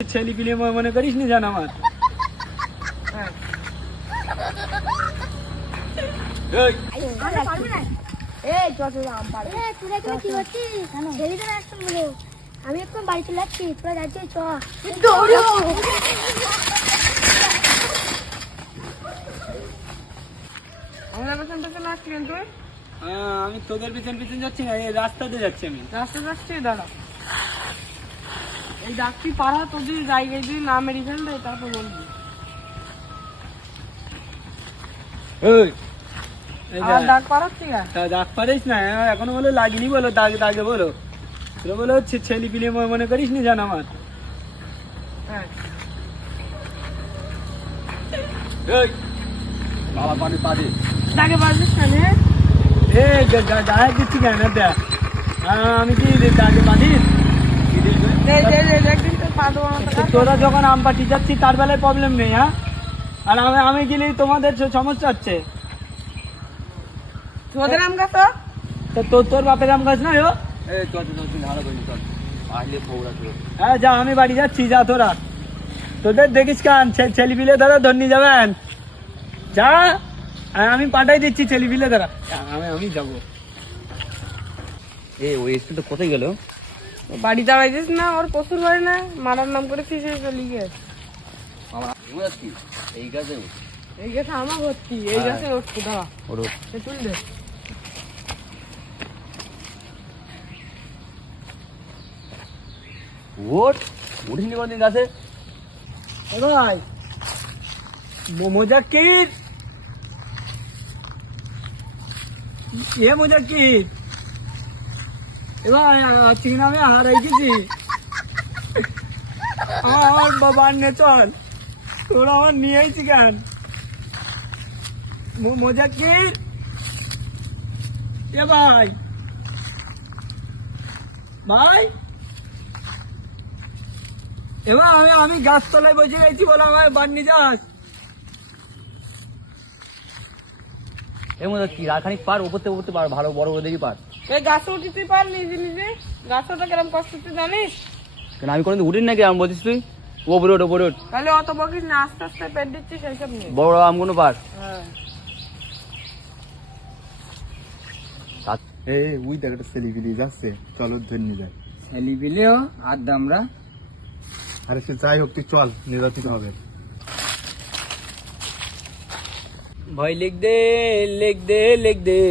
ছেলে পিলে মনে করিস নি জান আমার আমি একদম বাড়িতে যাচ্ছি তোরা যাচ্ছি চ আমি তোদের পিছন পিছন যাচ্ছি না, এই রাস্তাতে যাচ্ছি। আমি রাস্তা যাচ্ছি, দাঁড়া। এই ডাকটি পাড়া তোদের জায়গায় দিয়ে না মেরে ফেললে তারপর বলবি। আর ডাক পাড়াচ্ছি না, দাগ পারিস না এখনো বলো লাগিনি, বলো দাগ দাগে বলো। তোরা বলো ছেলে পিলে মনে করিস নি জান আমার। বাবা পানি পানি ডাকে পারছিস কেন? গায়ে দিচ্ছি কেন দেখ, আমি কি দাগে পানি। একদিন তো পা দেবো তোরা যখন আম পাটি যাচ্ছি তার বেলায় প্রবলেম নেই, হ্যাঁ, আর আমি গেলেই তোমাদের সমস্যা হচ্ছে। তোদের আম গাছ তোর বাপের আম গাছ নয় ও। হ্যাঁ যা, আমি বাড়ি যাচ্ছি, যা তোরা। তোদের দেখিস কান ছেলে পিলে ধরা ধরনি যাবেন, যা। আমি পাঠাই দিচ্ছি ছেলে পিলে ধরা, আমি যাবো। ওই স্কুলটা কোথায় গেল? বাড়ি দাঁড়াইছিস না, ওর প্রচুর বাড়ি না, মারার নাম করে ফিসে চলি গেছে। এই গাছে এই গাছে আমার ভর্তি, এই গাছে উঠছি, দাঁড়া তুল দে। উঠিনি কোনদিন গাছে। ভাই মোজাক্কির, মোজাক্কির, এবার চিন আমি হারাই গেছি। আমার বাবার নে চল, তোরা আমার নিয়ে আইছি কেন? মোজাক্কির, এ ভাই ভাই, এবার আমি গাছতলায় বসে গেছি, বলে আমায় বার নিয়ে যাস। এর মধ্যে কি রাখানি পার উপরতে উপরতে পার, ভালো বড় বড় দেখি পার। এই গাছে উঠি তুই পার নিজে নিজে, গাছে ওটা কিরম কষ্ট তুই জানিস? কেন আমি কোনদিন উঠিনি নাকি? আমি বলছিস তুই ওপরে ওঠ ওপরে ওঠ, তাহলে অত বকিস না, আস্তে আস্তে পেট দিচ্ছিস সেইসব নিয়ে। বড় বড় আমগুলো পার। হ্যাঁ ওই দেখ একটা ছেলেপিলি যাচ্ছে, চল ওর ধরে নিয়ে যায়। ছেলে পিলেও আর দামরা, আরে সে যাই হোক, তুই চল, নির্বাচিত হবে। ভয় লিখ দে লিখ দে লিখ দে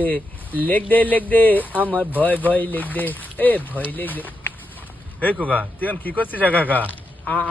লিখ দে লিখ দে, আমার ভয় ভয় লিখ দে, ভয় লিখ দে। এই কোকা, তুই এখন কি করছিস একা একা? আমি